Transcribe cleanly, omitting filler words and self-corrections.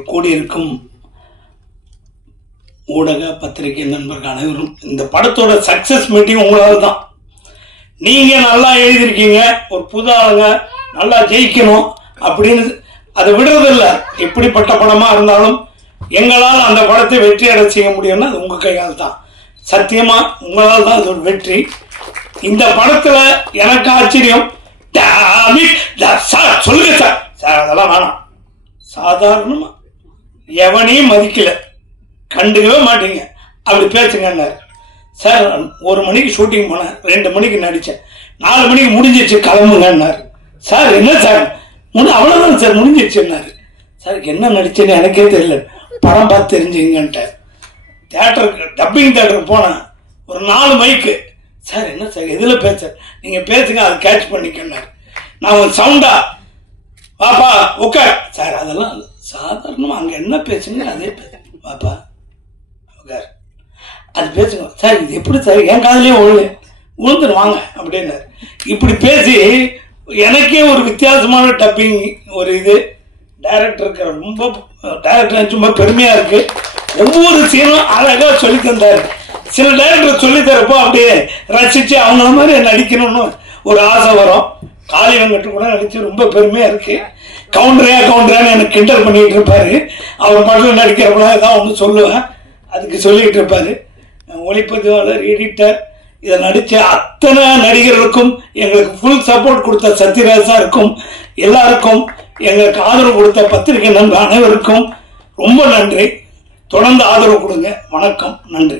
இங்கே கூடியிருக்கும் ஊடக பத்திரிகை நண்பர்கள் அனைவரும், இந்த படத்தோட சக்சஸ் மீட்டிங் உங்களால் தான். நீங்க நல்லா எழுதியிருக்கீங்க, ஒரு புது ஆளுங்க நல்லா ஜெயிக்கணும் அப்படின்னு அதை விடுறதில்ல. எப்படிப்பட்ட படமா இருந்தாலும் எங்களால் அந்த படத்தை வெற்றி அடை செய்ய முடியும்னா அது உங்க கையால் தான். சத்தியமா உங்களால் தான் அது ஒரு வெற்றி. இந்த படத்துல எனக்கு ஆச்சரியம், சார் சொல்லுங்க சார், சார் அதெல்லாம் வேணாம், சாதாரணமா எவனையும் மதிக்கல, கண்டுக்கவே மாட்டீங்க, அப்படி பேசுங்கன்னாரு. சார் 1 மணிக்கு ஷூட்டிங் போனேன், 2 மணிக்கு நடித்தேன், 4 மணிக்கு முடிஞ்சிருச்சு கிளம்புங்கன்னாரு. சார் என்ன சார் அவ்வளோதான் சார் முடிஞ்சிருச்சுன்னாரு. சார் என்ன நடிச்சேன்னு எனக்கே தெரியல, படம் பார்த்து தெரிஞ்சுங்கன்ட்டு தியேட்டருக்கு டப்பிங் தியேட்டருக்கு போனேன். ஒரு 4 மைக்கு. சார் என்ன சார் எதில் பேச, நீங்கள் பேசுங்க அதை கேட்ச் பண்ணிக்கன்னாரு. நான் ஒரு சவுண்டா பாப்பா உட்கார் சார், அதெல்லாம் சாதாரணமாக அங்கே என்ன பேசுங்க அதே பேசுங்க பாப்பா உட்கார் அது பேசுங்க சார், இது எப்படி சார் என் காதலையும் விழுந்துருவாங்க அப்படின்னாரு. இப்படி பேசி எனக்கே ஒரு வித்தியாசமான டப்பிங் ஒரு இது டைரக்டருக்கு ரொம்ப ரொம்ப பெருமையாக இருக்குது. ஒவ்வொரு சீனும் அழகாக சொல்லி தந்தார். சில டைரக்டர் சொல்லி தரப்போ அப்படியே ரசித்து அவங்கள மாதிரி நடிக்கணும்னு ஒரு ஆசை வரும். காளி வெங்கட்டு கூட நடித்து ரொம்ப பெருமையாக இருக்குது. கவுண்டரான்னு எனக்கு கிண்டல் பண்ணிகிட்டு இருப்பார். அவர் படத்தில் நடிக்கிறப்பெல்லாம் ஏதாவது ஒன்று சொல்லுவேன், அதுக்கு சொல்லிகிட்டு இருப்பார். ஒளிப்பதிவாளர், எடிட்டர், இதை நடித்த அத்தனை நடிகர்களுக்கும் எங்களுக்கு ஃபுல் சப்போர்ட் கொடுத்த சத்யராஜ் சாருக்கும் எல்லாருக்கும் எங்களுக்கு ஆதரவு கொடுத்த பத்திரிகை நண்பர் அனைவருக்கும் ரொம்ப நன்றி. தொடர்ந்து ஆதரவு கொடுங்க. வணக்கம், நன்றி.